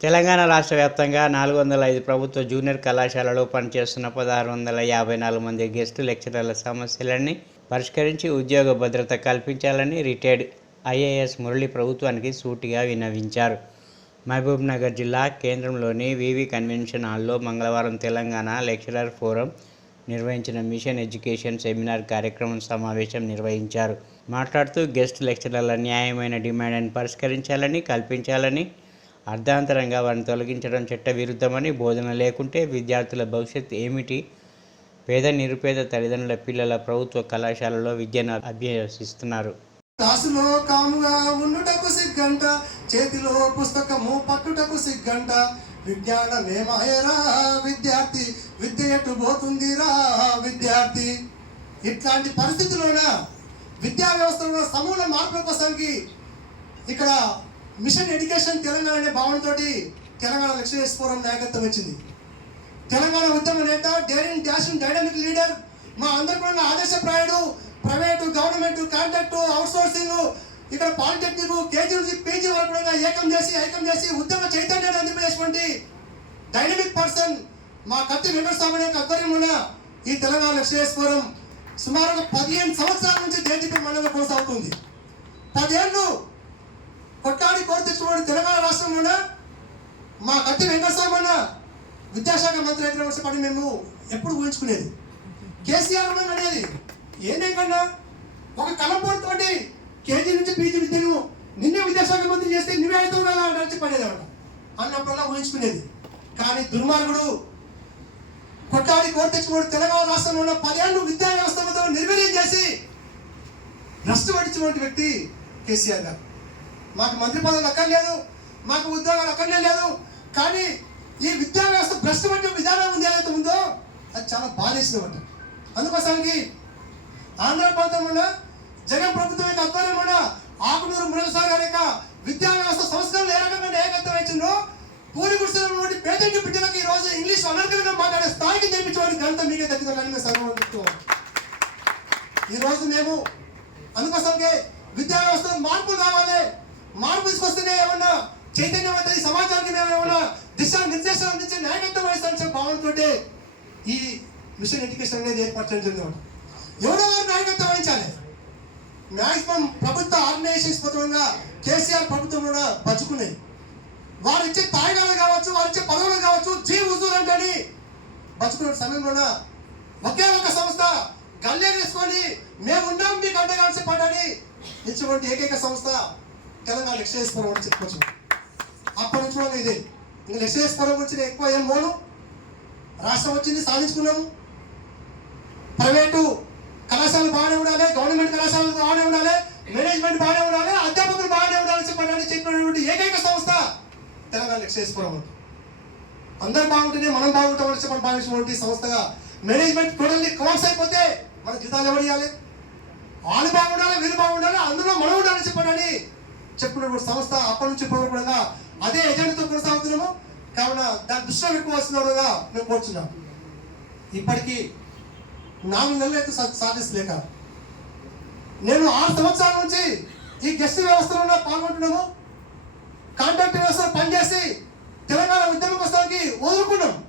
తెలంగాణ రాష్ట్ర వ్యాప్తంగా నాలుగు వందల ఐదు ప్రభుత్వ జూనియర్ కళాశాలలో పనిచేస్తున్న పదహారు వందల యాభై నాలుగు మంది గెస్టు లెక్చరర్ల సమస్యలన్నీ పరిష్కరించి ఉద్యోగ భద్రత కల్పించాలని రిటైర్డ్ ఐఏఎస్ మురళి ప్రభుత్వానికి సూటిగా విన్నవించారు. మహబూబ్నగర్ జిల్లా కేంద్రంలోని వివి కన్వెన్షన్ హాల్లో మంగళవారం తెలంగాణ లెక్చరర్ ఫోరం నిర్వహించిన మిషన్ ఎడ్యుకేషన్ సెమినార్ కార్యక్రమం సమావేశం నిర్వహించారు. మాట్లాడుతూ గెస్ట్ లెక్చరర్ల న్యాయమైన డిమాండ్ను పరిష్కరించాలని కల్పించాలని అర్ధాంతరంగా వారిని తొలగించడం చట్ట విరుద్ధమని బోధన లేకుంటే విద్యార్థుల భవిష్యత్తు ఏమిటి? పేద నిరుపేద తల్లిదండ్రుల పిల్లల ప్రభుత్వ కళాశాలలో విద్యను అభ్యసిస్తున్నారు. దాసులో కాముగా ఉండుటకు సిగ్గంట చేతిలో పుస్తకము పట్టుటకు సిగ్గంట. విజ్ఞానమేమాయరా విద్యార్థి విద్య ఎటు పోతుందిరా విద్యార్థి? ఇట్లాంటి పరిస్థితుల్లోన? విద్యా వ్యవస్థలో సమూల మార్పుల కోసానికి ఇక్కడ మిషన్ ఎడ్యుకేషన్ తెలంగాణ అనే భావనతో తెలంగాణ లక్ష్మీ ఫోరం నాయకత్వం వచ్చింది. తెలంగాణ ఉద్యమ నేత డేరింగ్ డాషింగ్ డైనమిక్ లీడర్ మా అందరికీ ఉన్న ఆదర్శప్రాయుడు ప్రైవేటు గవర్నమెంట్ కాంట్రాక్టు అవుట్సోర్సింగ్ ఇక్కడ పాలిటెక్నిక్ కేజీ నుంచి పీజీ వరకు కూడా ఏకం చేసి ఐకం చేసి ఉద్యమ చైతన్యాన్ని అందించేటువంటి డైనమిక్ పర్సన్ మా కత్తి వెంకటస్వామి యొక్క ఆధ్వర్యంలో ఈ తెలంగాణ లక్ష్మీశ్వరం సుమారు ఒక పదిహేను సంవత్సరాల నుంచి జేజీపీ మండలం కొనసాగుతుంది. పదేళ్ళు తెలంగాణ మా కత్తి వెంకటస్వామి అన్న విద్యాశాఖ మంత్రి అయితే వచ్చేపడి మేము ఎప్పుడు ఊహించుకునేది. కేసీఆర్ ఉన్నాం అనేది. ఏంటే కన్నా ఒక కలంపోటుతోటి కేజీ నుంచి పీజీ విద్యను నిన్నే విద్యాశాఖ మంత్రి చేస్తే నువ్వే అవుతావు కదా అని వచ్చి అన్నప్పుడల్లా ఊహించుకునేది. కానీ దుర్మార్గుడు కొట్టాడి కోరి తెచ్చుకోవడం తెలంగాణ రాష్ట్రంలో ఉన్న పదేళ్ళు విద్యా వ్యవస్థ నిర్వీర్యం చేసి భ్రష్టు వ్యక్తి కేసీఆర్ గారు. మాకు మంత్రి పదవులు అక్కర్లేదు. మాకు ఉద్యోగాలు అక్కడనే లేదు. కానీ ఈ విద్యా వ్యవస్థ భ్రష్టు విధానం ఉంది ఏదైతే ఉందో అది చాలా బాధేసినమాట అందుకోసానికి ఆంధ్ర ప్రాంతంలో జగన్ ప్రభుత్వం యొక్క ఆధ్వర్యంలో ఆకునూరు మురళసాగర్ గారి యొక్క విద్యా వ్యవస్థ సంస్కరణలు ఏ రకంగా నాయకత్వం ఇచ్చిందో పూరి గుడిసెలటువంటి పేదెంటి బిడ్డలకు ఈ రోజు ఇంగ్లీష్ అనర్గంగా మాట్లాడే స్థాయికి తెప్పించడానికి గంట మీకే తగ్గుతుందని మేము సర్వం చెప్తున్నాం ఈ రోజు మేము అందుకోసంకే విద్యా వ్యవస్థలో మార్పులు కావాలి మార్పు తీసుకొస్తేనే ఏమన్నా చైతన్యవంతం ఈ సమాజానికి మేము ఏమైనా దిశా నిర్దేశం అందించే నాయకత్వం వహిస్తాను చెప్పి భావనతోటి ఈ మిషన్ ఎడ్యుకేషన్ అనేది ఏర్పాటు చేయడం జరిగింది. ఎవరో వారు నాయకత్వం వహించాలి. మ్యాక్సిమం ప్రభుత్వ ఆర్గనైజేషన్స్ పరంగా కేసీఆర్ ప్రభుత్వం కూడా పంచుకున్నాయి. వారు ఇచ్చే తాయిగాలు కావచ్చు వారు ఇచ్చే పదవులు కావచ్చు జీ హుజూర్ అంటే బతుకున్న సమయంలోన ఒకే ఒక సంస్థ గల్లే తీసుకొని మేము ఉన్నాం మీకు అండగాల్సి పడని ఇచ్చినటువంటి ఏకైక సంస్థ తెలంగాణ లక్ష్యేశ్వరం అని చెప్పుకోవచ్చు. అప్పటి నుంచి కూడా ఇదే. ఇంకా లక్ష్మీశ్వరం గురించి నేను ఎక్కువ ఏం పోను. రాష్ట్రం వచ్చింది సాధించుకున్నాము. ప్రైవేటు కళాశాలలు బాగానే ఉండాలి గవర్నమెంట్ కళాశాలలు బాగానే ఉండాలి మేనేజ్మెంట్ బాగానే ఉండాలి అధ్యాపకులు బాగానే ఉండాలి చెప్పడానికి చెప్పినటువంటి ఏకైక సంస్థ తెలంగాణ లక్ష్మీశ్వరం ఉంది అందరు బాగుంటేనే మనం బాగుంటామని చెప్పి భావించినటువంటి సంస్థగా మేనేజ్మెంట్ టోటల్లీ కోర్స్ అయిపోతే మన జీతాలు ఎవరు ఇవ్వాలి? వాళ్ళు బాగుండాలి వీళ్ళు బాగుండాలి అందులో మనం ఉండాలని చెప్పాడని చెప్పినటువంటి సంస్థ అప్పటి నుంచి పూర్వపడంగా అదే ఎజెండాతో కొనసాగుతున్నాము. కావున దాని దృష్టిలో పెట్టుకోవాల్సినగా మేము కోరుచున్నాం ఇప్పటికీ నాలుగు నెలలు అయితే సా- సాధిస్తలేక. నేను ఆరు సంవత్సరాల నుంచి ఈ గెస్ట్ వ్యవస్థలో పాల్గొంటున్నాము. కాంట్రాక్ట్ వ్యవస్థలో పనిచేసి తెలంగాణ ఉద్యమం వస్తానికి వదులుకున్నాం.